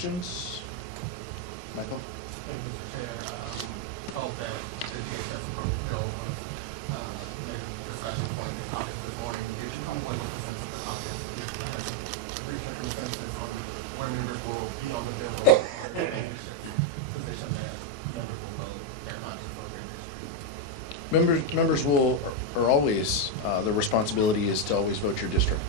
questions? Michael? Thank you, Mr. Chair. Hope that the DHS bill was made a discussion point in the caucus this morning. Did you come away with a sense of the caucus? Reach a consensus on where members will be on the bill or a leadership position that members will vote their conscience over their district? Members are always, the responsibility is to always vote your district.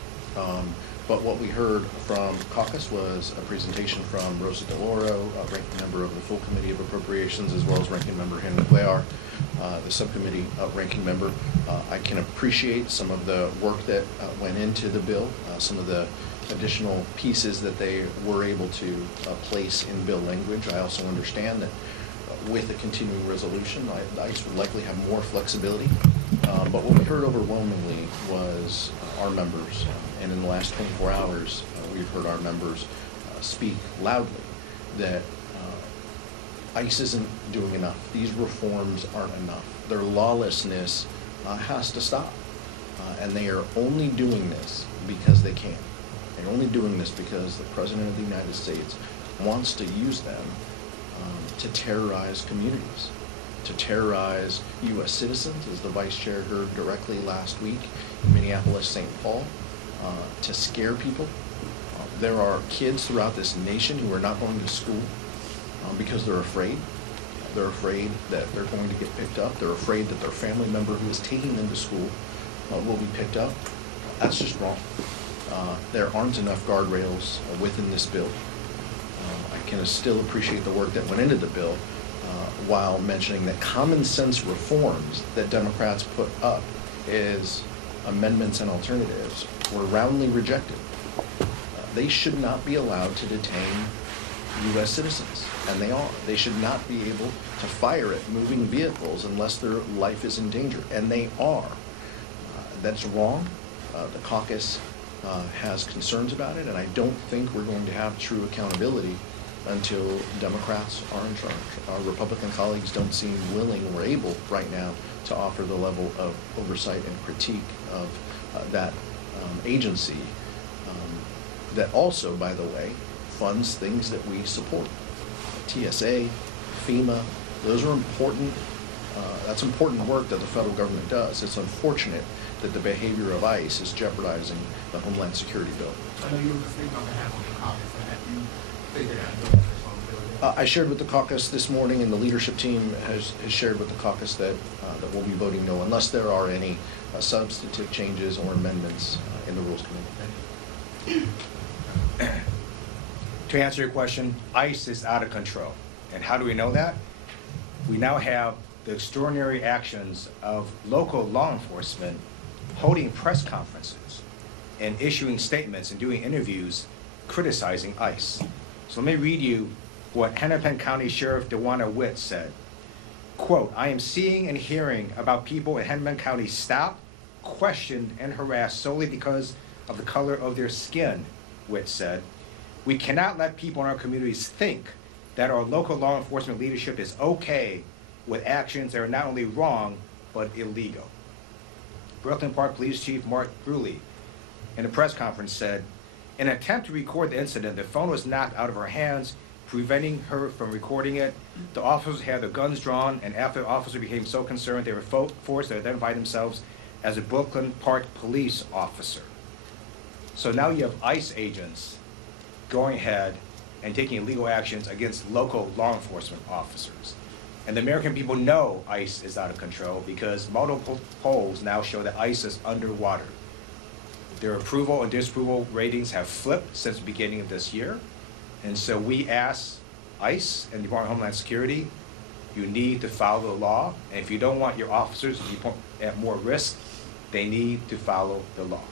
But what we heard from caucus was a presentation from Rosa DeLauro, ranking member of the full committee of appropriations, as well as ranking member Henry Aguilar, the subcommittee ranking member. I can appreciate some of the work that went into the bill, some of the additional pieces that they were able to place in bill language. I also understand that with a continuing resolution, ICE would likely have more flexibility. But what we heard overwhelmingly was our members, and in the last 24 hours, we've heard our members speak loudly that ICE isn't doing enough. These reforms aren't enough. Their lawlessness has to stop. And they are only doing this because they can. They're only doing this because the President of the United States wants to use them to terrorize communities, to terrorize U.S. citizens, as the Vice Chair heard directly last week in Minneapolis, St. Paul, to scare people. There are kids throughout this nation who are not going to school because they're afraid. They're afraid that they're going to get picked up. They're afraid that their family member who is taking them to school will be picked up. That's just wrong. There aren't enough guardrails within this bill. I can still appreciate the work that went into the bill while mentioning that common sense reforms that Democrats put up as amendments and alternatives were roundly rejected. They should not be allowed to detain U.S. citizens, and they are. They should not be able to fire at moving vehicles unless their life is in danger, and they are. That's wrong. The caucus has concerns about it, and I don't think we're going to have true accountability until Democrats are in charge. Our Republican colleagues don't seem willing or able right now to offer the level of oversight and critique of that agency that also, by the way, funds things that we support. TSA, FEMA, those are important. That's important work that the federal government does. It's unfortunate that the behavior of ICE is jeopardizing the Homeland Security bill. I know you were speaking on behalf of the caucus, and have you figured out your responsibility? I shared with the caucus this morning, and the leadership team has shared with the caucus that we'll be voting no unless there are any substantive changes or amendments in the Rules Committee. To answer your question, ICE is out of control. And how do we know that? We now have the extraordinary actions of local law enforcement holding press conferences and issuing statements and doing interviews criticizing ICE. So let me read you what Hennepin County Sheriff DeWanna Witt said. Quote, "I am seeing and hearing about people in Hennepin County stopped, questioned, and harassed solely because of the color of their skin," Witt said. "We cannot let people in our communities think that our local law enforcement leadership is okay with actions that are not only wrong, but illegal." Brooklyn Park Police Chief Mark Bruley in a press conference said, "In an attempt to record the incident, the phone was knocked out of her hands, preventing her from recording it. The officers had their guns drawn, and after the officer became so concerned, they were forced to identify themselves as a Brooklyn Park police officer." So now you have ICE agents going ahead and taking illegal actions against local law enforcement officers. And the American people know ICE is out of control because multiple polls now show that ICE is underwater. Their approval and disapproval ratings have flipped since the beginning of this year. And so we ask ICE and the Department of Homeland Security, you need to follow the law. And if you don't want your officers to be at more risk, they need to follow the law.